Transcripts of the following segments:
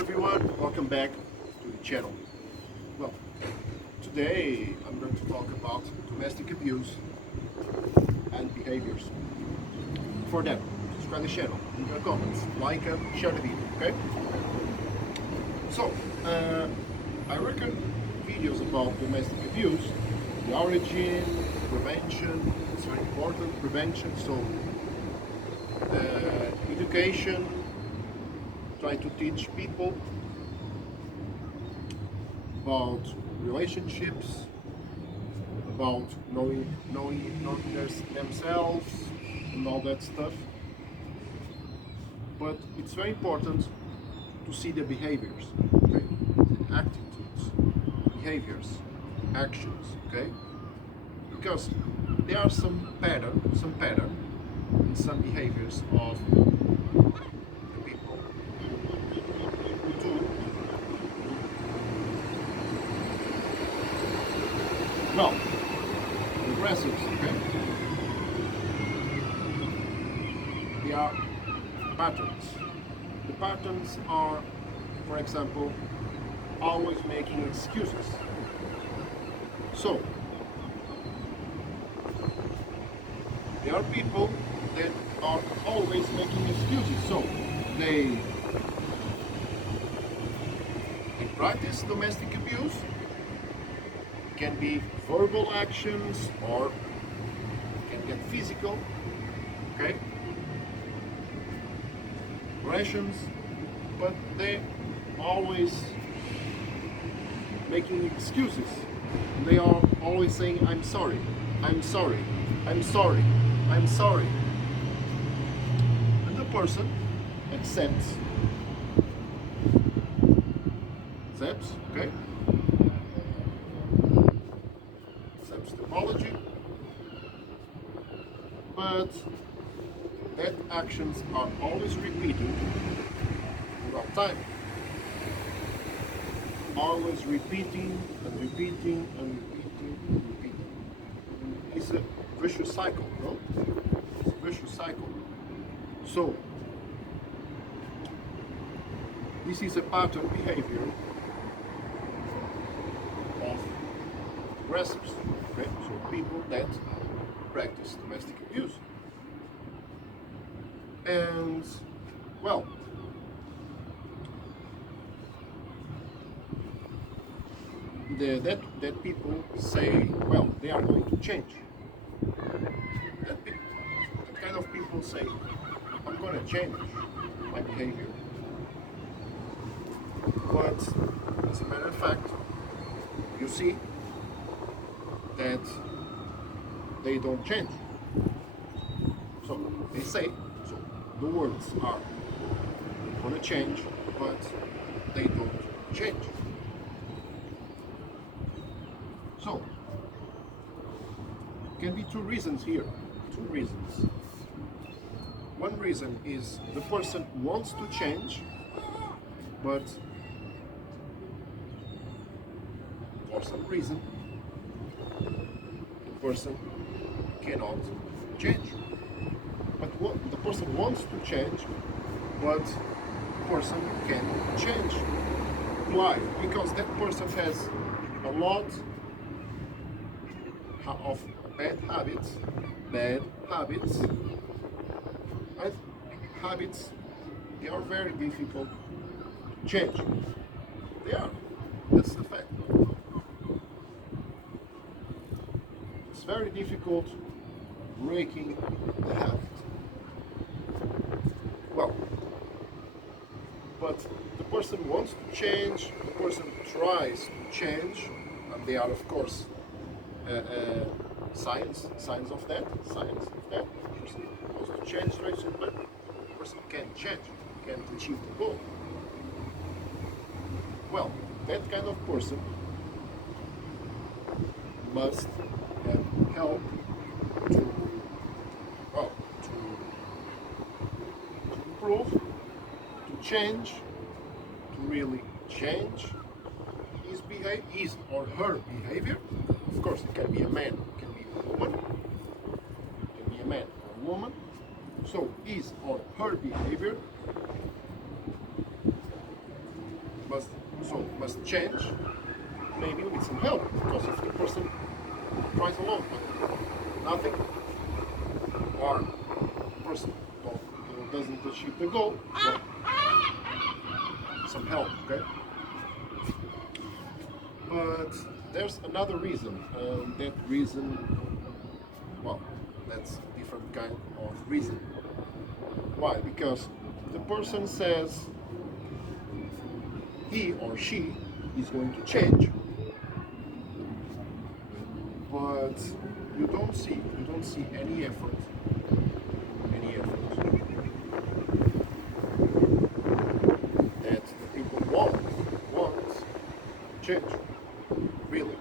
everyone, welcome back to the channel. Well, today I'm going to talk about domestic abuse and behaviors. For that, subscribe the channel, leave your comments, like and share the video, okay? So, I reckon videos about domestic abuse, the origin, prevention, it's very important, prevention, so education, trying to teach people about relationships, about knowing themselves and all that stuff. But it's very important to see the behaviors, okay? The attitudes, behaviors, actions, okay? Because there are some pattern and some behaviors of the people who do well, aggressives, okay? They are patterns. The patterns are, for example, always making excuses. So, there are people that are always making excuses. So, they practice domestic abuse. Can be verbal actions or can get physical, okay? Aggressions, but they always making excuses. They are always saying, I'm sorry, I'm sorry, I'm sorry, I'm sorry. And the person accepts, okay? Accepts the apology, but that actions are always repeating throughout time. Always repeating and repeating and repeating and repeating. It's a vicious cycle, no? It's a vicious cycle. So, this is a pattern behavior of aggressors, okay? So people that practice domestic abuse. And, well, that people say, well, they are going to change. That kind of people say, I'm going to change my behavior. But, as a matter of fact, you see that they don't change. So, they say, so the words are going to change, but they don't change. So, can be two reasons here. Two reasons. One reason is the person wants to change, but for some reason, the person cannot change. But the person wants to change, but the person can change. Why? Because that person has a lot of bad habits, and habits, they are very difficult to change. They are. That's the fact. It's very difficult breaking the habit. Well, but the person wants to change, the person tries to change, and they are, of course, signs of that. The person wants to change, but the person can't change, can't achieve the goal. Well, that kind of person must have help to improve, to change, to really change his or her behavior. Of course, it can be a man, it can be a woman, it can be a man or a woman. So his or her behavior must change, maybe with some help. Because if the person tries a lot but nothing, or the person doesn't achieve the goal, well, some help, okay? But there's another reason, and that reason, well, that's a different kind of reason. Why? Because the person says he or she is going to change, but you don't see any effort, any effort that the people want change, really.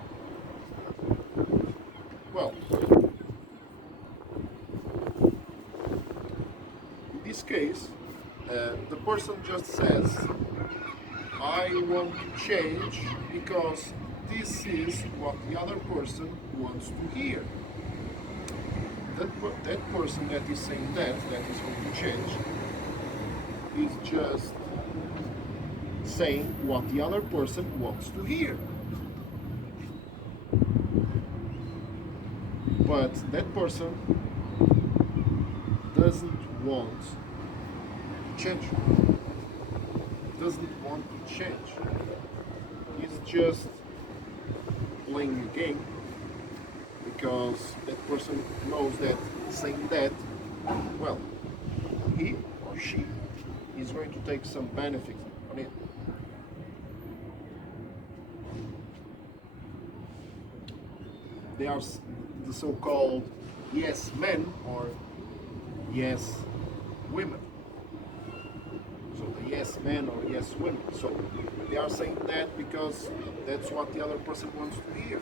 Well, in this case, the person just says, I want to change because this is what the other person wants to hear. That person that is saying that is going to change, is just saying what the other person wants to hear. But that person doesn't want to change. Doesn't want to change. He's just playing a game because that person knows that saying that, well, he or she is going to take some benefit on it. They are the so-called yes men or yes women. So the yes men or yes women. So they are saying that because that's what the other person wants to hear.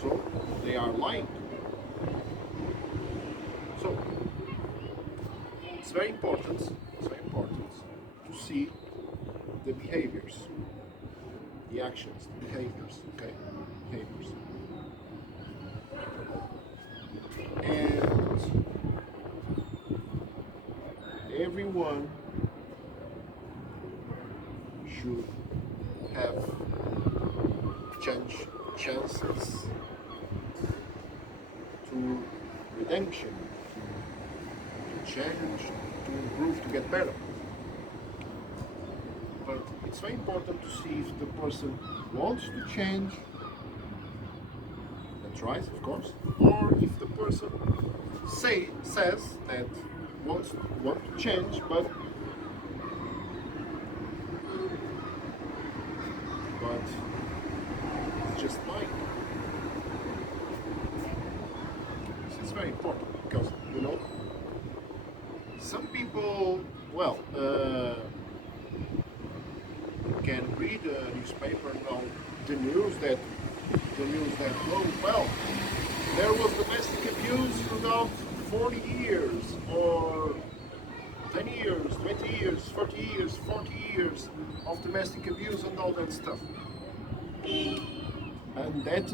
So they are lying. So it's very important. It's very important to see the behaviors, the actions, the behaviors. Okay, behaviors. And everyone should have chances to redemption, to change, to improve, to get better. But it's very important to see if the person wants to change, that's right, of course, or if the person says that want to change, but it's just lying. This is very important because some people, well, can read a newspaper and know the news that oh well, there was domestic abuse throughout 40 years or 10 years, 20 years, 30 years, 40 years of domestic abuse and all that stuff. And that's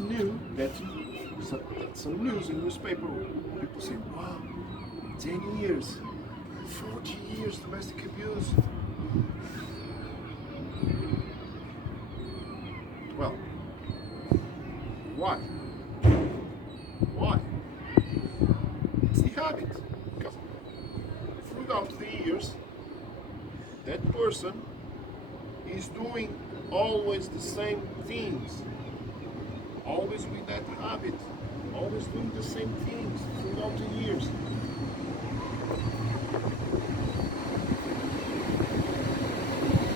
some news in newspaper. People say, wow, 10 years, 40 years domestic abuse. Well, why? Why? It's the habit. Because throughout the years, that person is doing always the same things, always with that habit, always doing the same things throughout the years.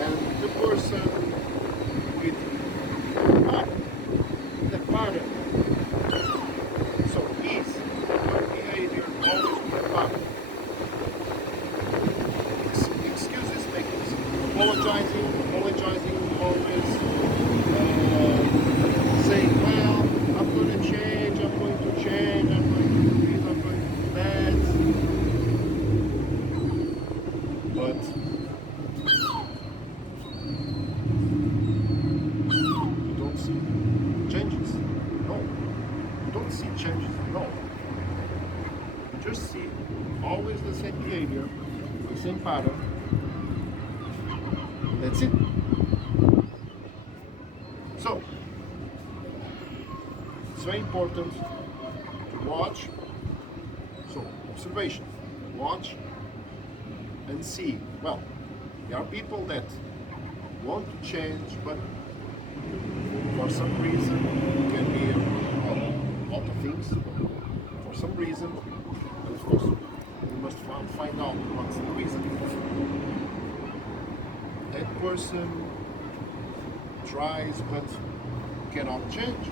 And the person with the pattern, so his behavior always with the pattern. Excuses makers, apologizing always, saying, well, I'm going to change, I'm going to change, I'm going to do this, I'm going to do that. But you don't see changes. No, you don't see changes at all. You just see always the same behavior, the same pattern, That's it. So, it's very important to watch. So, observation. Watch and see. Well, there are people that want to change, but for some reason, it can be a lot of things. For some reason, and of course, we must find out what's the reason. That person tries but cannot change.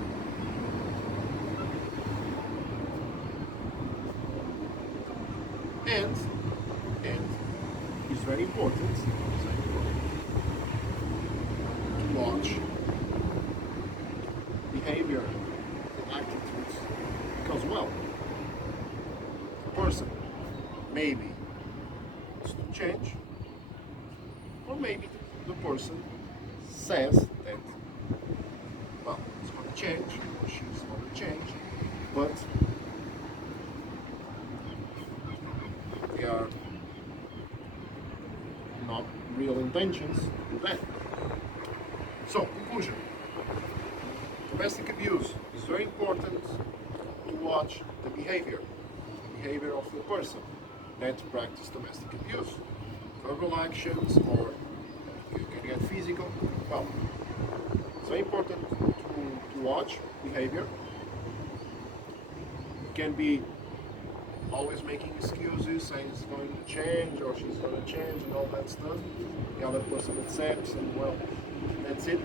And it's very important to watch behavior and attitudes because, well, the person maybe wants to change, or maybe the person says that, well, it's going to change or she's going to change, but they are not real intentions to do that. So, conclusion. Domestic abuse is very important to watch the behavior of the person that practices domestic abuse. Verbal actions or you can get physical. Well, it's very important to watch behavior. It can be always making excuses, saying it's going to change or she's going to change and all that stuff. The other person accepts and, well, that's it.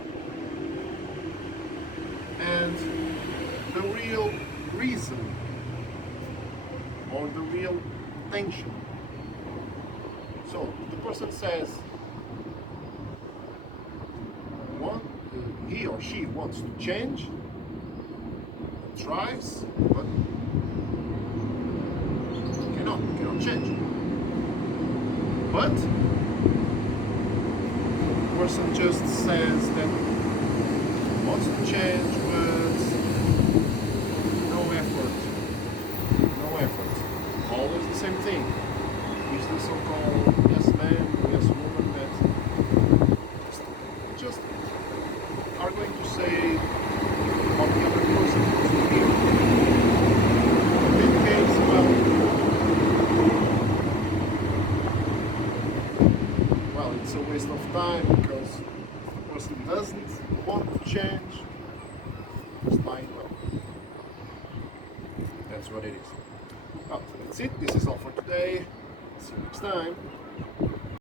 And the real reason or the real tension. So the person says he or she wants to change, tries, but cannot change. But the person just says that wants to change, but no effort. Always the same thing. Is the so-called yes man or yes woman that just are going to say what the other person wants to hear. In that case, well, it's a waste of time because the person doesn't want to change. It's lying well. That's what it is. Well, that's it. This is all for today. See you next time.